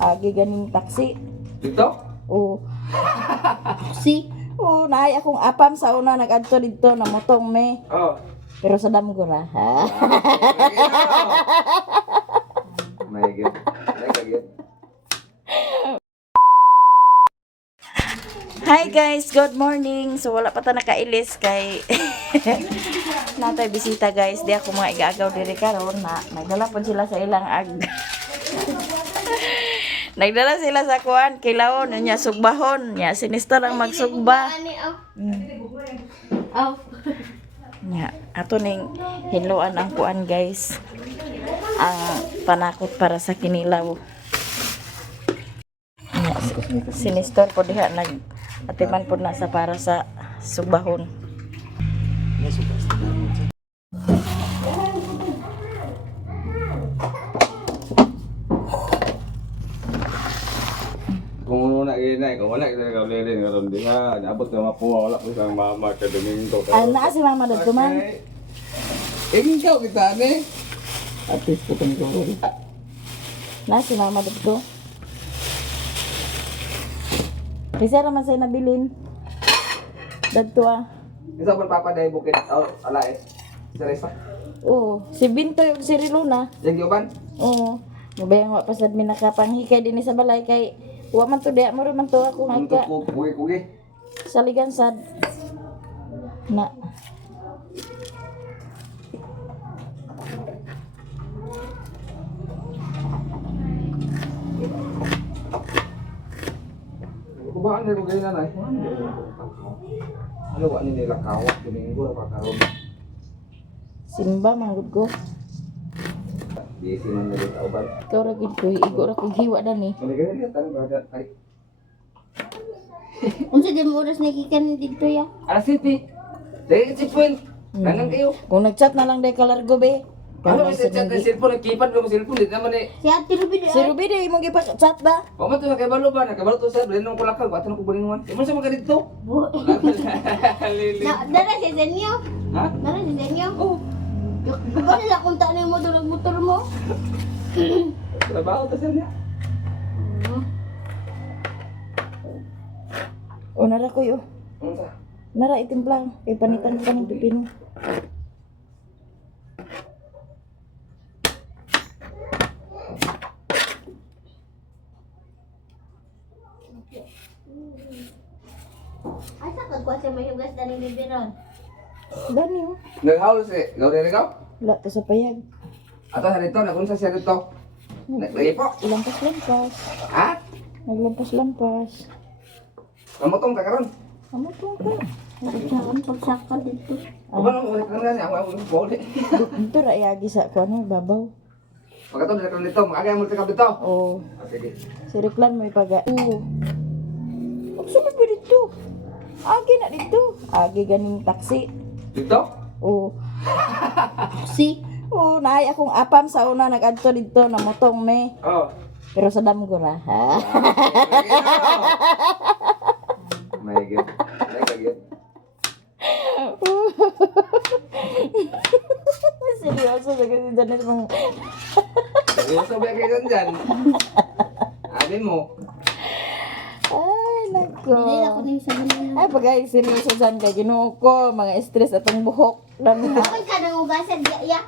Agi ganing taksi. Dito? Oo. Naay akong apam sa una nag-adto dito na motong me. Oh. Pero sa dam ko na. Ha? May gid. Hi guys, good morning. So wala pa ta nakailis kay natay bisita guys. Di ako mga igaagaw diri karon na nagdala pod sila sa ilang nagdala sila sa kuan kilawon nya sugbahon nya sinister ang magsugba. Nya ato ning hinluan ang kuan guys. Ang panakot para sa kinilaw. Nya sinister po diha nag atiman po na sa para sa sugbahon. Kung una ginay, kung wala kita nagawalilin karon di nga naabot na mapuha wala po sang mama ka Domingo. Naa si mama dito man. Ikaw kita ni. Atis ko tong ko. Naa si mama dito. Kasi naman sa'yo nabilin. Dagto Isa man papaday bukid ala Teresa. Oo. Si Binto yung si Riluna. Yang gioban? Oo. Mabayang wa pasad mi nakapanghikay din sa balay kay wa man to diya mo man to ako nga Untuk kugi. saligan sad. Na. Kubaan ni kugi na nay. Ano wa ni nila kawat Domingo ra karon. Simba manggod ko. Bisi man nila uban. Ikaw ra gid ko igo ra kog hiwa dani. Manigay tan ba ay. Unsa di mo oras nagikan dito ya? Ala city. Dai si point. Nanang kayo. Kung nagchat na lang day kalargo be. Ano sa chat ng cellphone, nagkipan mo cellphone, di naman eh. Si Ate Ruby Si Ruby day imong gipa-chat ba? O man to nakabalo ba? Nakabalo to sa blend ng kulakal, bato ko bulingon. Imo sa mga dito. Lili. Dara si Zenyo. Ha? Dara si Zenyo. Oh, Ba nila kung tanong mo durag motor mo? trabaho to siya niya. O nara ko yo. Unsa? Nara itimplang kay panitan ka ng pipino. Asa ka kwa sa mayugas dani bibiron? Dani oh. Naghaul si, gawin rin ikaw? Wala to sa payag. Ato sa dito, nakunsa siya dito. Lagi po. Lampas-lampas. Ha? Naglampas-lampas. Mamutong ka karon. Amo to ka. Saan pagsaka dito? Ano ba nung ulit ka nga niya? Ako ang bawli. Dito ra iagi sa kuno babaw. Pagkatapos na karon dito, makagay mo ka dito. Oh, Sige. si Reklan mo ipaga. Oo. Sunod mo dito. Agi na dito. Agi ganing taksi. Dito? Oo. Si Oo, naay akong apam sa una nag-adto dito na motong me. Oh. Pero sa dam ko na. Ha? May gid. May gid. Seryoso sa kasi Janet mong... Seryoso ba kayo dyan? Abi mo. Ay, nako. dili ako ning sa ganun. Ay, pagay seryoso dyan kay ginoo ko. Mga stress atong buhok. Dami na. Ako ka nang ugasan ya.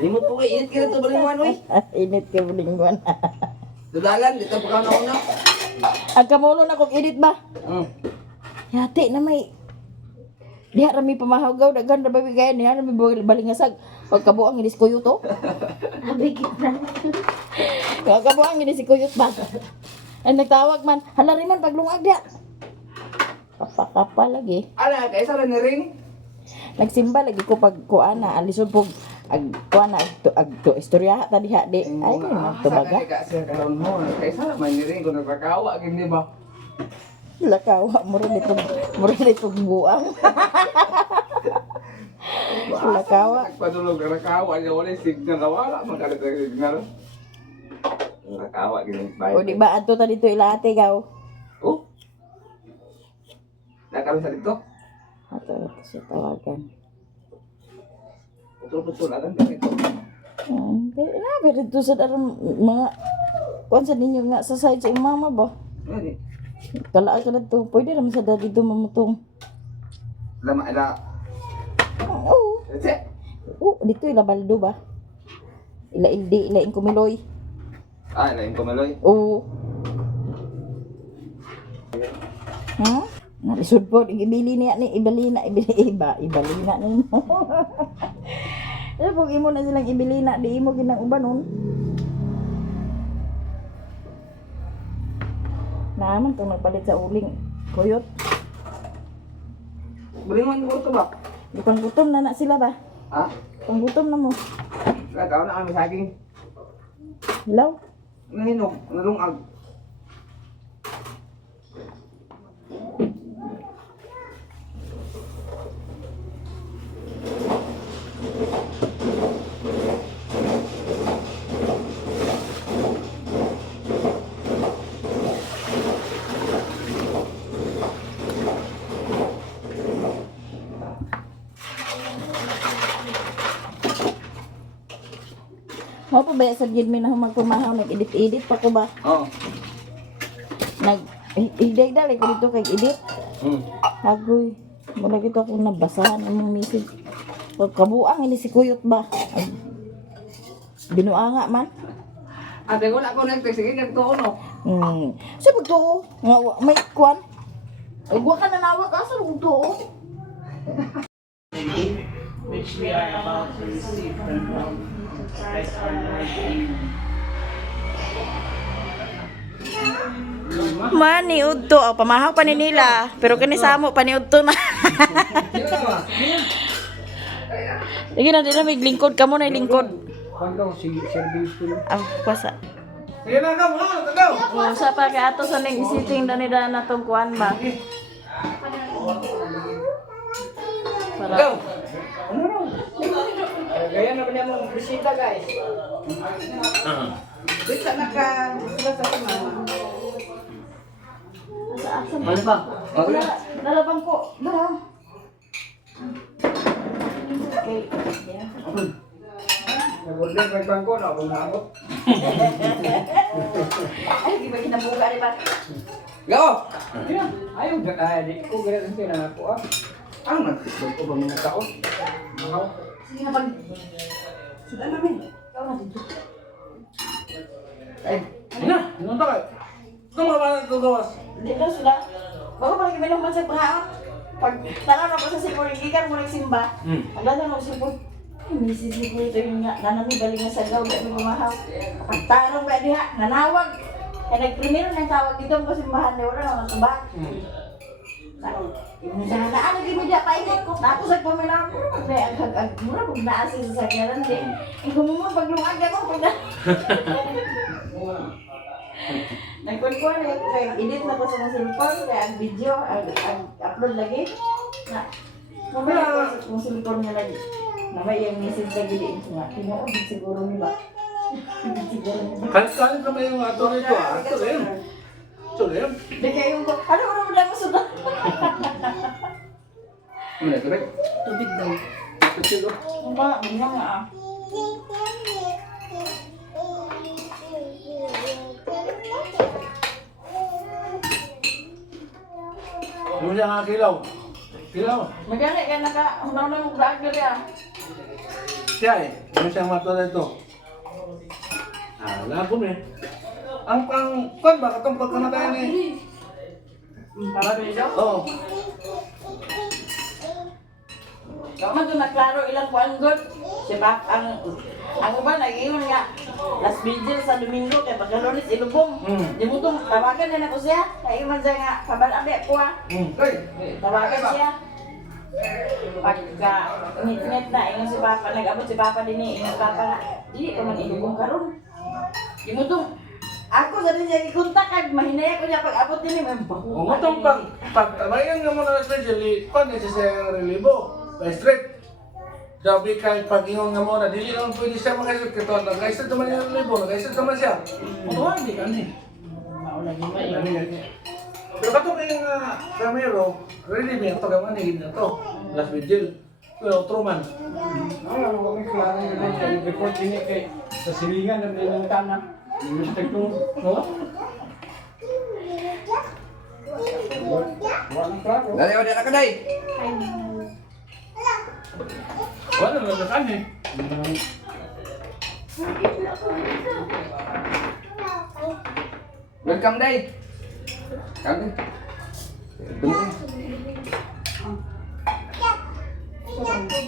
Limot po kayo, init ka na ito balinguan, uy. Init ka bulingwan. Dudalan, dito pa ka na una. Ang kamulo na kong edit ba? Yati na may... Diha rami pamahawgaw. Dagan na babi kaya niya. Rami balingasag. Pagkabuang ini si Kuyot to. Abi kita. Pagkabuang ini si Kuyot ba? Ay nagtawag man. Hala rin man paglungag diha. Kapa-kapa lagi. Ala, kaya sa rin ring. Nagsimba lagi ko pag kuana alisod po ag kuana agto istorya ta diha di ay nagtubaga Kasi karon mo, kaya sa man ni ring kung nagpakawa, gini ba? lakawa muro dito buang lakawa Nagpadulog na nakawa niya, wala yung signal na wala. Magalit ang signal. Nakawa, gini. o di ba adto ta dito ilate gaw Oh? Nakaroon sa dito? ato siya tawagan Putol-putol, alam ka nito. pero dito sa darang mga kuan sa ninyo nga sa side sa imong mama ba? Ano? Kalaan ka na to. Pwede naman sa dati to mamutong. Lama, ila. Oo. That's it. Dito ila baldo ba? Ila ildi, ila inkumiloy. Ah, ila yung kumaloy. Oo. Isud po, ibili niya ni, ibali na ninyo. Ano pag imo na silang ibili na, di imo ginang uban nun. Naaman itong nagpalit sa uling. Kuyot. Bulingon ko ito ba? Ipang gutom na sila ba? Ha? Pang gutom na mo. Kaya na kami saging. Hilaw? Nahinog, nalungag. Mo pa ba sa gid mi na magpumahaw nag-edit-edit pa ko ba? Oo. Higday-day ko dito kay edit. Agoy. Wala gito akong nabasahan ang message. Pag kabuang ini si Kuyot ba? Ay, binuanga man. Ate ko na ako nag-text. Sige, nagtuon no. Sa pagtuo, nga may kwan. Ay, wa ka nanawag asa kung tuo. which we are about to receive from Christ our Lord. Amen. Mani udto, pamahaw pa ni nila, pero kani samo pa ni udto na. Lagi na dila may lingkod ka mo na lingkod. Kuando si service ko. Ah, kwasa. Sige na ka, mga tagaw. Oh, sa pa ka ato sa ning isiting dani na tong kuan ba. Para Tagaw. Gaya na ba niya mong bisita, guys? Bisa na ka. Sila sa mama. sa asa. Ano ba? Okay. Lalabang ko. Dara. Okay. Nag-order may bangko na ako naabot. Ay, di ba kinabuga di ba? Go. Ayaw na kaya di ko ganun din na ako ah. Ano nag-tiktok ko ba mga taon? Ako. Sige na pag... Sila namin. Ikaw na dito. Ay, na. Nunta ka. Ito mga mga tugawas. Dito sila. Bago pala kami naman sa panghaon. Pag tanong ako sa sipon, ikikan mo nagsimba. Ang ganda ng sipon. Ay, misis ni po ito yung nga. Nanami balik na sa gaw. Dahil may gumahaw. Pagtarong ba diha. Nanawag. Kaya nagprimero ng tawag dito ang kasimbahan. Di wala naman tumba. Yung sana lagi mo dyan painit ko. Tapos ay pumilang. Ang mura kung naasi sa sakyaran din. Ang gumumang paglungag ako. Nagkuhan na kay edit na ko sa mga cellphone. Kaya ang video, ang upload lagi. Na, mamaya ko sa mga cellphone niya lagi. Na may yung message lagi din ko nga. Tinuod siguro nila. Siguro nila. Kalit-kalit naman yung ato nito ah. Ito rin. Ito rin. Hindi kayo ko. Ano mo naman lang sudan? Ano na ito rin? Tubig daw. Ito siya do. Ang ba? Ang nga nga ah. Ano siya nga kilaw? Kilaw. Magani ka naka. Hunaw na yung brag gali ah. Siya eh. Ano siya ang mato nito? Ah, labon eh. Ang pang... Kwan ba? Katong pagkamatayan eh. Para ba ito? Oo. Kaman doon naklaro ilang kuan good. Si Pap, ang uban nag-iwan nga. Last vigil sa Domingo kay pagkalunis ilubong. Di mo itong tawagan na ako siya. Kaya iman siya nga, kabalabi ako ah. Kay. Tawagan siya. Pagka ngit-ngit na, ingon si Papa, nag-abot si Papa din eh. Ingon si Papa nga, di ka man ilubong karon. Di mo itong, ako sa rin siya ikunta kag mahinaya ko niya pag-abot din eh. May baho. Kung itong pagtabayan nga mo na especially, kwan eh sa relibo. Straight. Dabi kay pag-ingon nga mo na, dili naman pwede siya makasip. Kito, nag-aisad naman yung relibo, nag-aisad naman siya. Oo, hindi ka ni. Maulagi ba yun? Pero kato kayo nga, Ramiro, really may ito gaman eh, ito. Last vigil. Pero, Truman. Ano kami klaro na sa report din kay sa silingan ng nilang tanah. Mistake to. No? Dali, o, dala ka, day. Wala na nagkakan eh. Welcome, day. Come, day.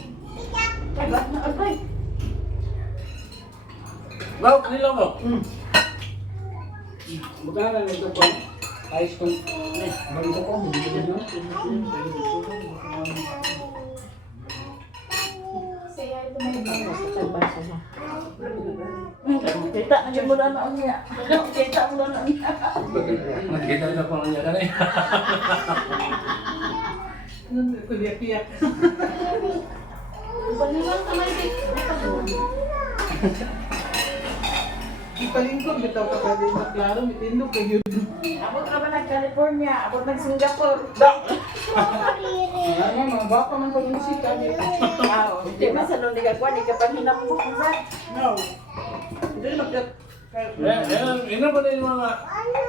Ay, ba't na agay? Wow, kanila mo. Magkano nito po? Ayos kong... Bagito ko, hindi ko. Kita na dyan mo na noon niya. Kita mo na noon niya. Nakikita na po niya kanay. Kuliyak-iyak. Ipalingkod, bitaw ka pa din na klaro, mitindog ka yun. Abot ka ba nag-California? Abot nag-Singapore? Ano, mga baka man pag-musik kami. Hindi man sa nung nagagawa, hindi ka pa hinapok mo sa. No. Hindi magkat... Ino ba na yung mga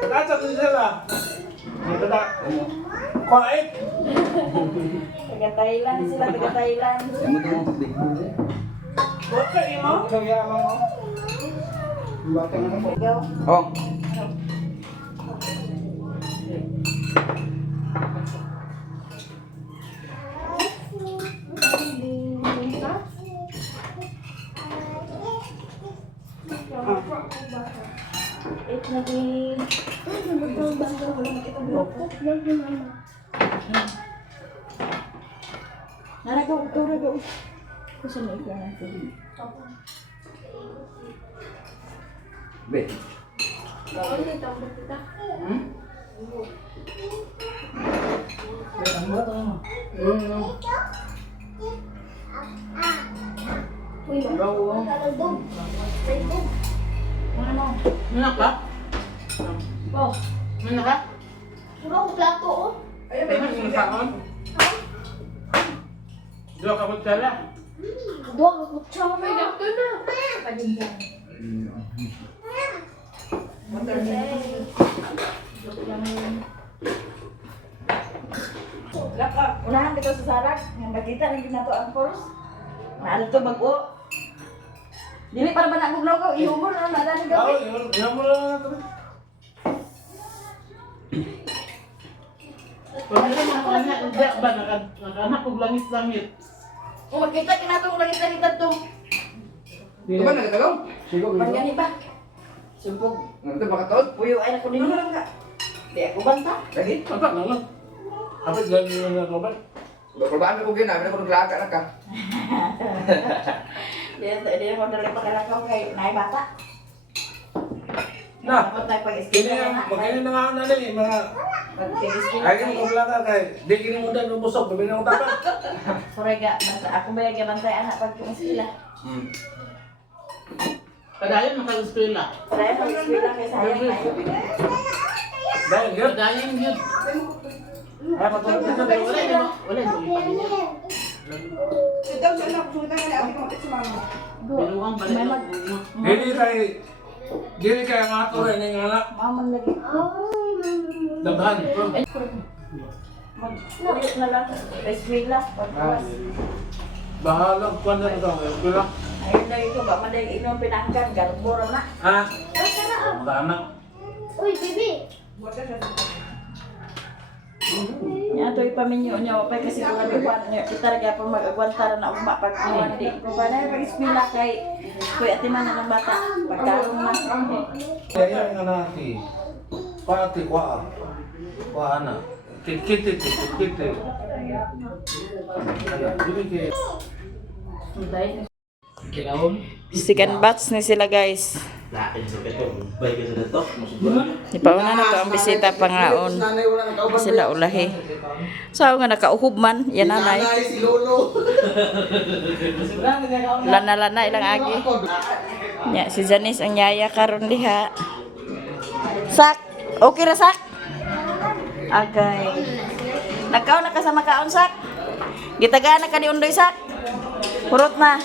kakatsa ko sila? Ito Kuwait. Taga-Thailand sila, taga-Thailand. Yan mo ito, tubig. Buat ka, Imo? Ikaw yaman mo. Bata na mo. Ikaw? Oh. It na di... Naragaw, turagaw. Kasi na ikaw na ito. Be. Mana ka? Wow. Mana ka? Puro ko plato, oh. Ay, may mga kaon. Dua ka kutsara. Dua ka kutsara. May dakto na. Padinggan. Laka, unahan dito sa sarag. Yang nakita na ginato ang force. Naano to bago. Dili para ba nagugnaw ko? Ihumor na nada ni Oo, gabi. yun mo lang ito. Pag nila mga kanya, hindi ba, nakanak ko langit-langit. Kung makita kinatong langit-langit to. Ito ba, nagkatagaw? Sigo, Pagani ba? Sumpog. Ito ba kataon? Puyo ay ako din lang ka. Di ako banta. Lagi? Apa na lang? Kapit gano'n yung nakobat? Babaan ko gina, ko naglaga na ka. Di ako dali pakalakaw kay naay bata. Na, Dapat tayo kini pag-eskwela ang magkano na nga na ni mga Pag-eskwela ay mo kumlaka kay di kini mo dan ubusog gabi na utapa. Sorega, banta ako ba yung bantay anak pag-eskwela. Kadayon maka-eskwela. Kaya pag-eskwela kay sayang tayo. Dahil yun. Kadayon yun. Ay patulog dito Wala yun. Wala yun. Biluang balik May lang. mag... Dili kay ang ato rin ng anak Mamang lagi. dabhan. Mag-ulit na lang. Eskwela, pagkawas. Bahalag pa na ito. Kaya Ayun na ito, ba maday inyong pinanggan, garbura na. ha? Mga anak. Uy, baby. Nya to ipaminyo niya pa kasi kung ano pa niya kita ra pa mag-agwanta na ugma pag hindi ko pa na pag-eskwela kay kuya timan na ng bata pagkaroon na. Kaya nga nati. Pati kwa. Kwa na. Kit. Dili kay Second batch ni sila guys. Ipauna na to ang bisita pangaon. Sila ulahi. Sao nga nakauhub man, yan nanay. Si Lolo. Lana ilang agi. Nya si Janice ang yaya karon diha. Sak, okay ra sak? Agay. Nagkaon na ka sa makaon sak? Gitagaan na ka ni undoy sak? Hurot na.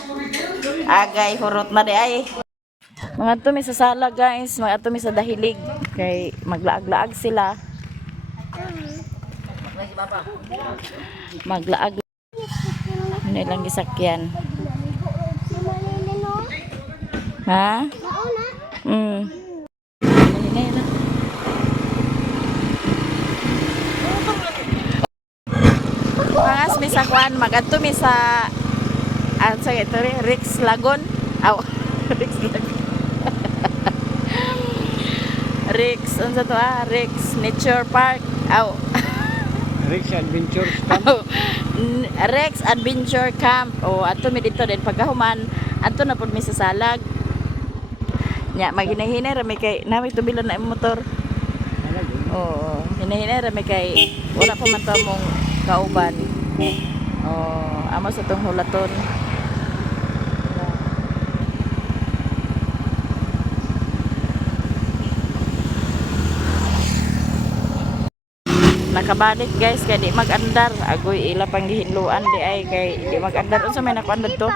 Agay, hurot na di ay. Mga tumi sa sala guys, mga tumi sa dahilig. Kay maglaag-laag sila. Maglaag. Ano lang gisakyan. Ha? Hinay na. Pangas mi sa kuan, magadto mi sa sa ito Rex Lagon. Aw, Rex Lagon. Rex, unsa to Rex Nature Park. Aw. Rex Adventure Camp. Rex Adventure Camp. O ato mi dito din pagkahuman, ato na pud mi sa salag. Nya maghinay-hinay ra mi kay nami tubilon na imong motor. Oo, hinay-hinay ra mi kay wala pa man ta mong kauban. Oh, amo sa tong hulaton. Nakabalik guys kay di mag-andar. Agoy ila pang gihinluan di ay kay di mag-andar unsa may nakuan dito.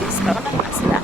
Disco na sila.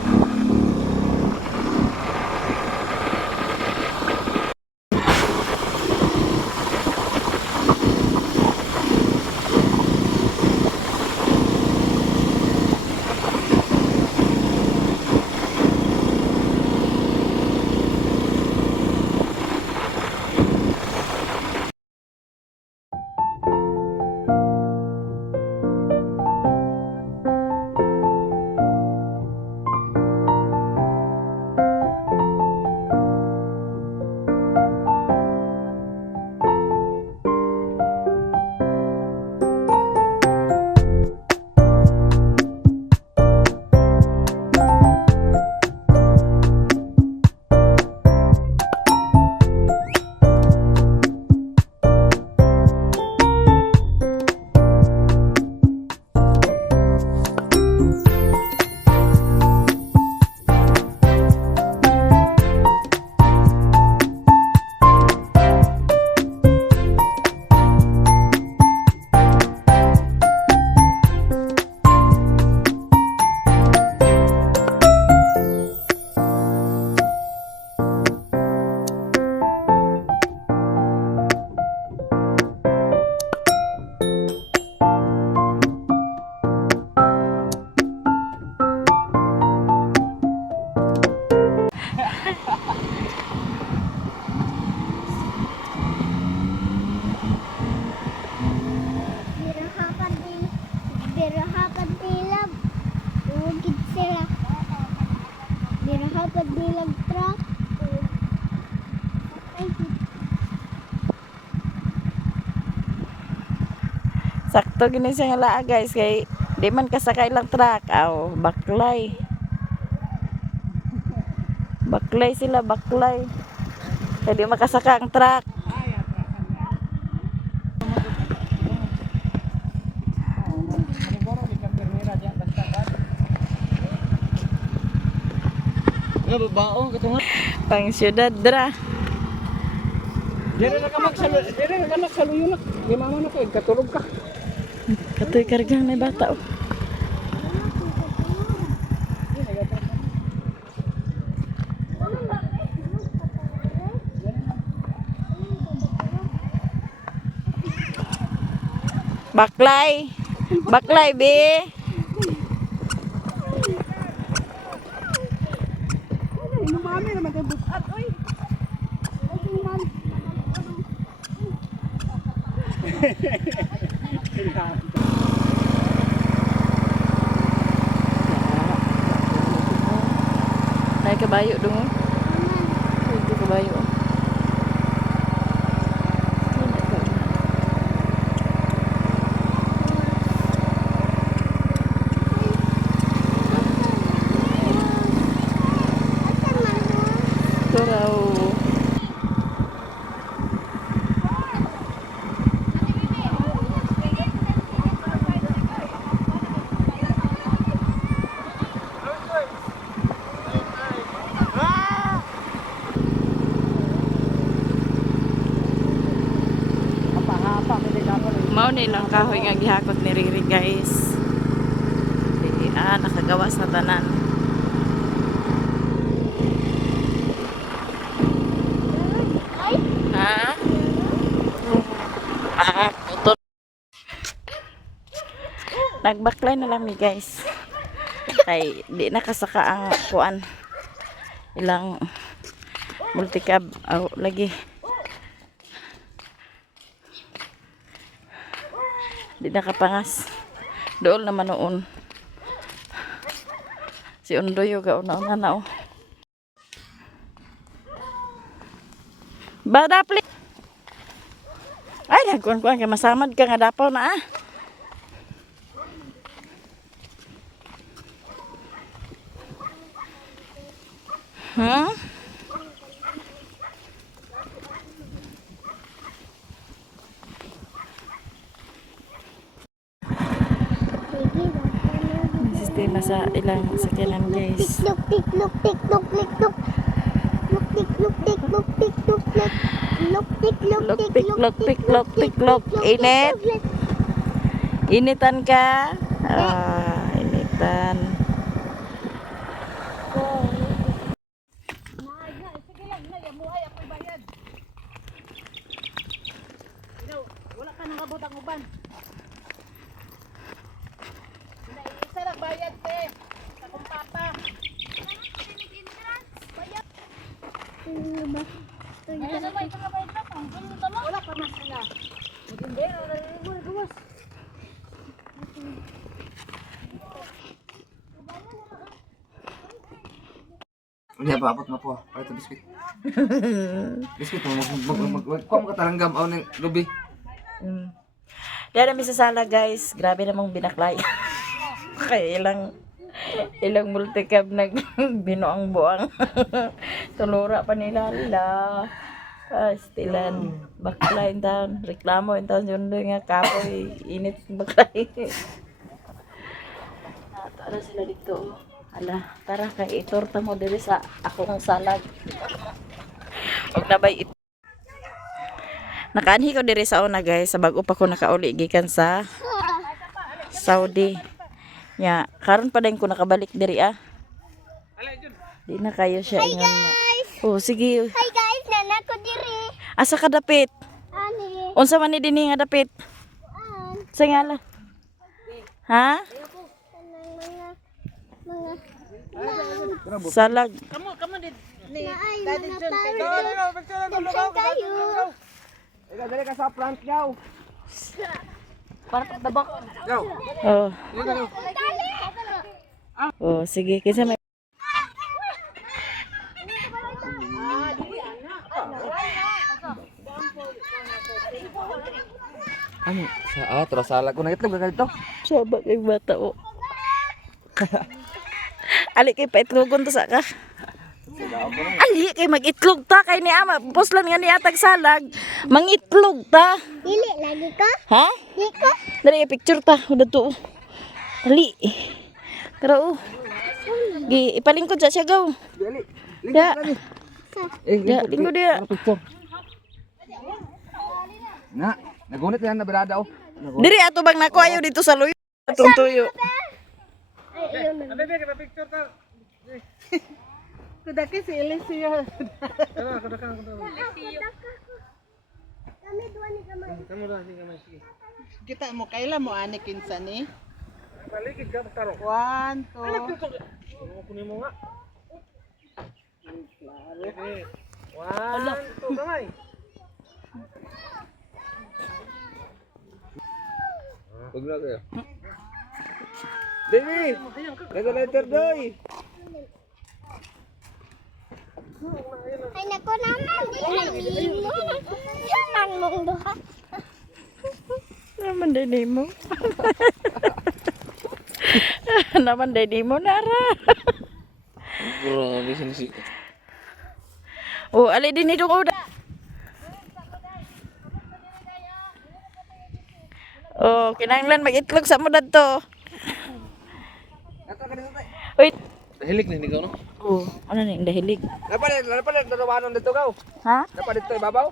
Sakto gini siya nga laa guys kay di man kasakay lang truck. Aw, baklay. Baklay sila, baklay. Kaya di makasaka ang truck. Baong katungan. Pang syudad dra. Dire na ka magsaluyon na. Di mama na ko katulog ka. Katoy kargang na bata oh. Baklay. Baklay be. Naik kabayo dong. Itu kabayo. Kurau. Mao ni lang kahoy nga gihakot ni Riri guys. sila, nakagawas na tanan. Ha? Putol. Nagbaklay na lang mi guys. Ay, di nakasaka ang kuan. Ilang multicab lagi. Di nakapangas. Dool naman noon. Si Undoy yung gauna-una na oh. Badapli. Ay, nagkuhan-kuhan kay masamad ka nga dapaw na ah. Hmm? Sistema sa ilang sakyanan guys. Tiklok, tiklok, tiklok, tiklok. Tiklok, tiklok, tiklok, tiklok, tiklok, tiklok, Tiklok, tiklok, tiklok. Init. Initan ka? Initan. Wala ka nang abot ang uban. Isa lang bayad te. Sa kong papa. Wala pa man sila. Hindi, gawas. Unya ba abot na po. Para ito biskuit. Biskuit mo mag katalanggam aw ning lubi. Yan namin sa sala guys. Grabe namang binaklay. Kaya ilang multicab nag binoang buang. Tulura pa nila. Stilan. Baklay in town. Reklamo in town. Yun doon nga kapoy. Init baklay. Tara sila dito. Ala, tara kay itorta mo diri sa akong salag. Og nabay nakaanhi ko diri sa una guys, sa bag-o pa ko nakauli gikan sa Saudi. Nya, karon pa din ko nakabalik diri ah. Di na kayo siya ingon na. Oh, sige. Hi guys, nana ko diri. Asa ka dapit? Ani, Unsa man ni dinhi nga dapit? Sa ngala? Ha? mga Salag. Kamu din. naay mga tao. Kayo. Ikaw dali ka sa front daw. Para pagdabak. Go. Oh. Dali. Oh, sige. Kinsa may Ano? Terus salah ko na itlog ka dito. Sabak kay bata o. Ali kay paitlogon to sa ka. Ali kay mag-itlog ta kay ni ama. Puslan nga ni atag salag. Mangitlog ta. Dili lagi ka? Ha? Dili ko? Dari picture ta. Udah to. Ali. Pero gi ipalingkod sa siya gaw. Dali. Ya. Ya, lingkod dia. picture. Na, nagunit yan na berada oh. Diri ato bang nako ayo dito sa luyo. Atong tuyo. Ay, ayun na. Bebe, kita picture ta. Kudaki si Alicia. Kami dua ni kamay. Kamu dah sing kamay sige. Kita mo kailan mo ani kinsa ni? Balik ka taro. 1 2. Ano kunin mo nga? Okay. 1 2 kamay. Pag na kayo. Baby! Letter doy! Ay nako naman, di animo. Yaman mong duha. Naman din mo. Naman din mo nara. Bro, di sini sih. Oh, ali din idong uda. Oh, kinahanglan mag-itlog sa mo dadto. Uy. Dahilig na ikaw no? Oh, ano ni dahilig? Dapat dalawanon dito kaw. Ha? Dapat dito ibabaw.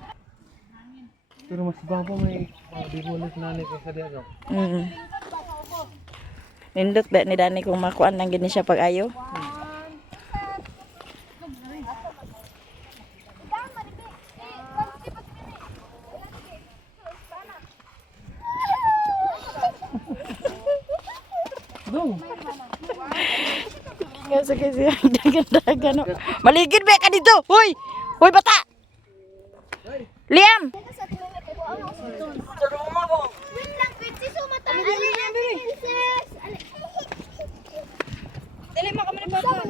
Pero mas bago may dibulit na ni sa dia gaw. Nindot ba ni Dani kung makuan lang gini siya pag-ayo? Kasi kasi ang dagan-dagan. No. Maligid ba ka dito? Hoy! Hoy bata! Liam! Wait lang, princess. Sumata. Princess. Dali mo kami ni Papa.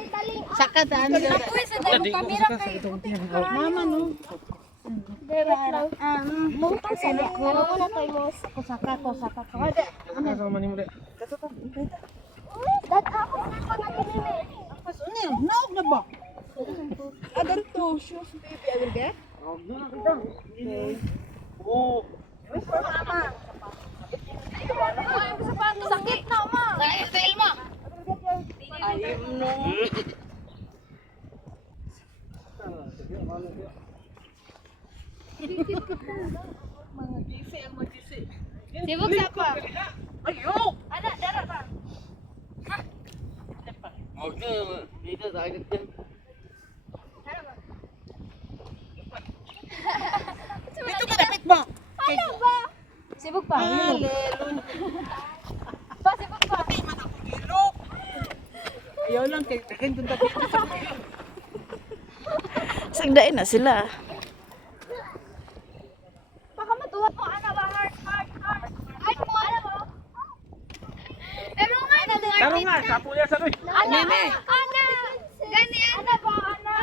Sakat ano. Ako sa dayo kamera kay. Mama no. Dere lang. Mo pa sa ko. Ano na tayo mo? Ako saka ko. Ada. Ano sa manimo de? Dad ako na pagkakini. Sunil, naog na ba? Adan to, shoes baby, I will get. Oh. Sakit na ma. Sakit mo. Ayun no. Sibuk siapa? Ayo! Ada, darah pa. Dito sa akin din. Dito ka dapat ba? Ano ba? Sibuk pa. Pa, sibuk pa. Ayaw lang kay kakin tunta dito. Sagdain na sila. Baka matuwa mo, ana ba? Heart. Ay, mo, ano mo? Pero nga, Taro nga, kapuya sa doy. Ana. Gani, ana ba? Ana.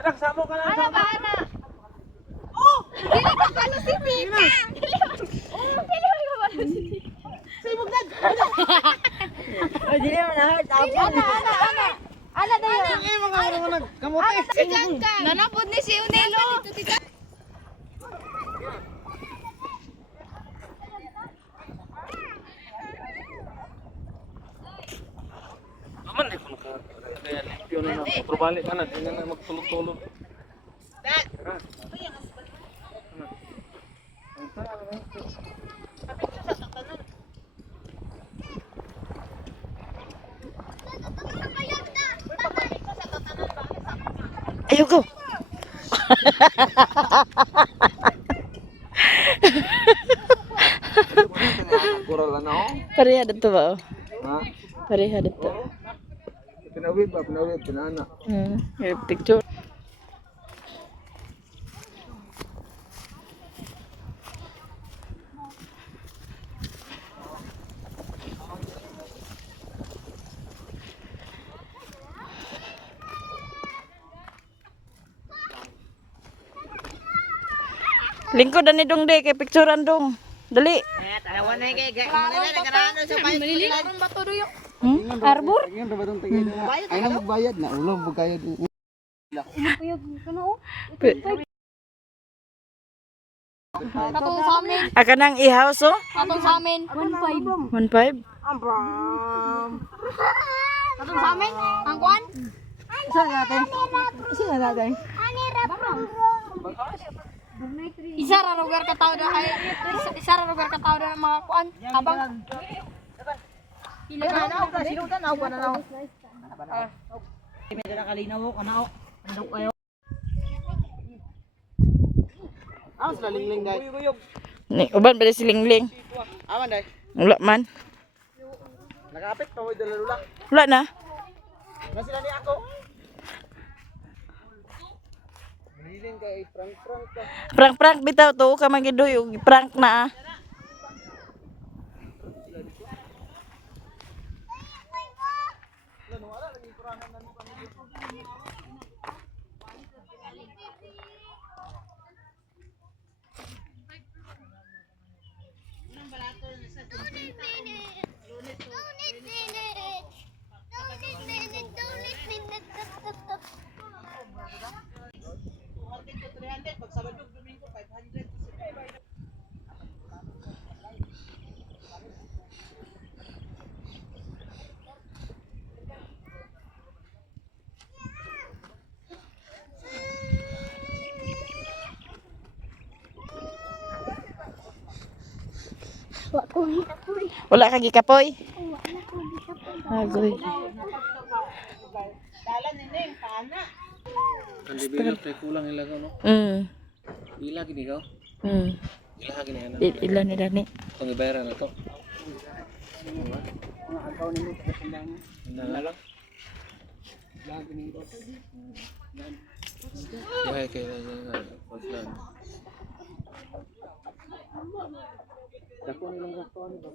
Anak, samo ka na. Ana ba, ana? Oh! Dili ka palo si Pika! Dili ka palo si Pika! Sibog na! Ay, di naman na-hurt. Ana! Ana dayo! Kamote. Nanapod ni si Unelo! Aman di ko naka. Kaya limpyo na na. Pero balik ka na, di na magtulog-tulog. Ayaw ko. Kural na ako. Pareha dito ba? Oh? Ha? Pareha dito. Pinawid ba? Pinawid, pinana. Picture. Lingkod ni dong de kay picturean dong. Dali. Arbor? Ay na magbayad na. Ulo, magbayad. Katong sa amin! Aka nang i-house oh? Katong sa amin! 1.5 1.5? Katong sa amin! Ang kuan! Isa natin. Isa ra lugar ka tao na ay isa ra lugar ka tao na mga kuan habang pila na ako kasi lutan ako na ako Medyo nakalinaw ko na ako. Andok kayo. Awas na lingling dai. Ni uban ba si Lingling? Aman dai. Wala man. Nakapit pa mo dalalula. Wala na. Nasila ni ako. Liling kay prank ka. Prank bitaw to ka magidoy prank na ah. Wala ka gikapoy. Agoy. Ang develop ay kulang ilagaw no. Ila gini gaw. Ila gini ana. Ilan ni Dani? Kung ibayaran na to. Na lang. Yahay kay na paglan. Dako nilang gasto ani ba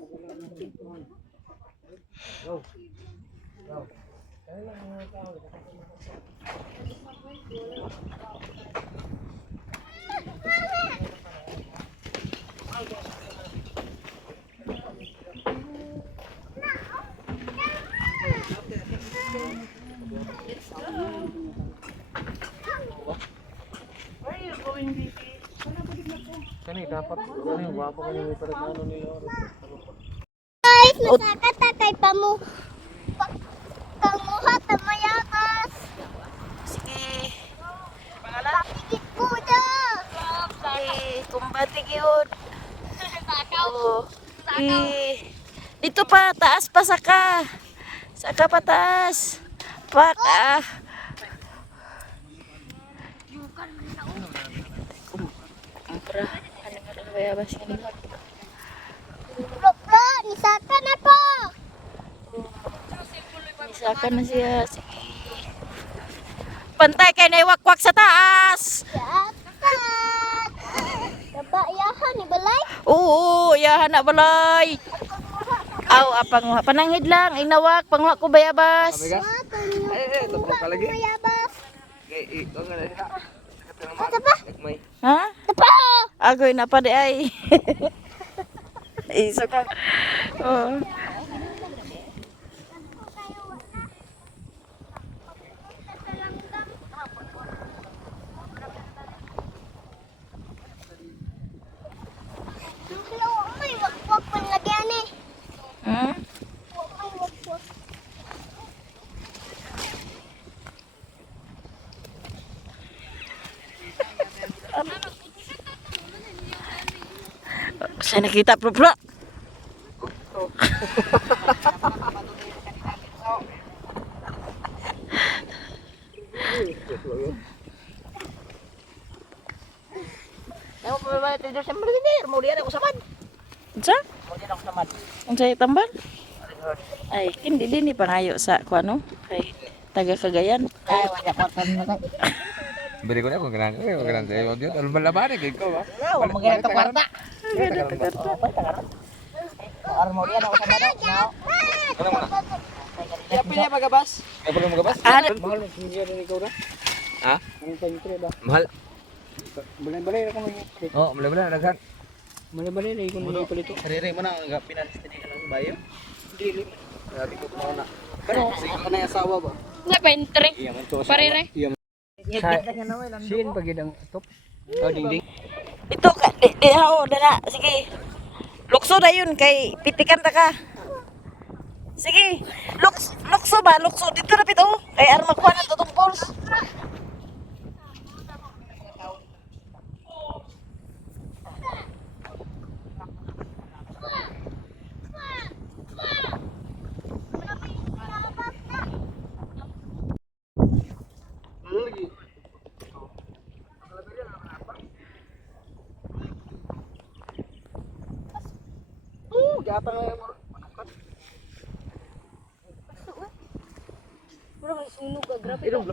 Kani dapat kani wapo kani may paragano nila. Guys, masakata kay pamuhat na mayakas. Sige. Pakikit ko na. Kumbati gyud. Sakaw. Dito pa, taas pa saka. Saka pa taas. Pak Kumpra. Ano nga kaya ba siya nila? Bro, nisaka na po. Isaka na siya. Sige. Pantay kay naiwakwak sa taas. Yakat. Kabayahan ni balay. Oo, yahan na balay. Aw, apang panangid lang, inawak, pangwa ko bayabas. Totoo ka lagi. Mayabas. Ito nga na siya. Asa pa? Ha? Tapa. Agoy na pa di ay. Isa ka. Oh. May wakwak pang lagyan eh. Hmm? May wakwak. Saya nakita pro. Ako pa ba tidur sa mga mau dia ako samad. Unsa? Mau dia ako samad. Unsa tambal? Ay, hindi din pangayo sa kuano kay taga Cagayan. Ay, wala kwarta na kay. Beri ko na kung kailangan ko. Kung kailangan tayo. Diyo, alam ba labanan kay ko ba? Wala mo gaya ka kwarta. Taga Ar mau dia ako samad. Now. Ano mo na? Kaya pinya magabas. Kaya pala magabas? Mahal mo sinja ni ikaw ra. Ha? Ang pantry ba? Mahal? Balay-balay ako ng Oh, mula-mula. Naghan. balay-balay na ikon ni palito. Rere mo na nga pinalis tani ka ng bayo. Dili. Sabi ko pa na. Pero ako na asawa ba? Nga pentre. Iya man to. Parire. Sin pagidang top. Oh, ding. Ito ka, dala. Sige. Lukso na yun kay pitikan ta ka. Sige. Lukso ba? Lukso dito na pito. Kay arma kuha na tutong balls. Gatang na mo. Bro, may sunog ka. Grabe. Irong.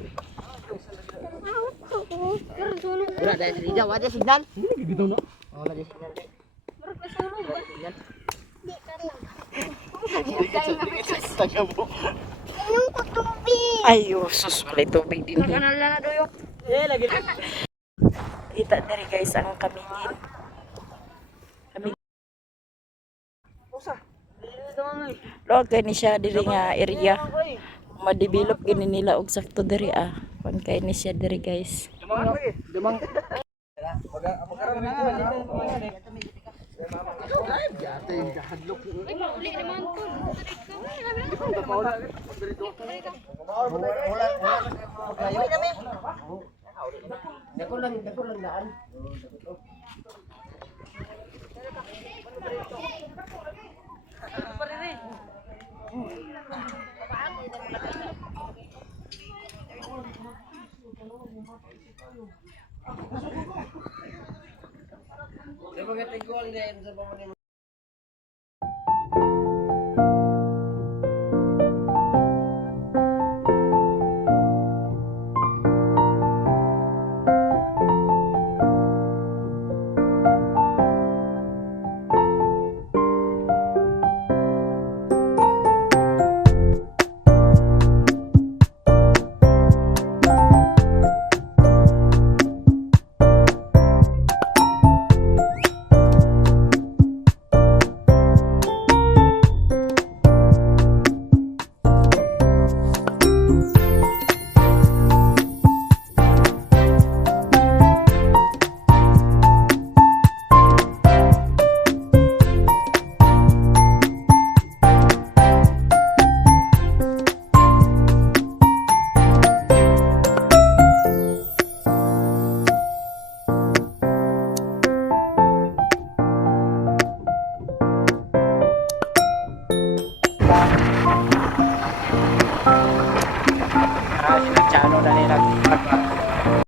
Pero sunog. Wala dahil di daw ada signal. Hindi gito no. Wala di signal. Bro, may sunog ba? Signal. Di ka na. Anong kutubig? Ay, sus, wala tubig din. Kanal na doyo. Lagi. Kita dari guys ang kamingin. Log kay ni siya diri nga area. Ma-develop gini nila og sakto diri Kon kay ni siya diri guys. Demang. Mauli naman to. Dako lang daan. Sa mga tigol din sa mga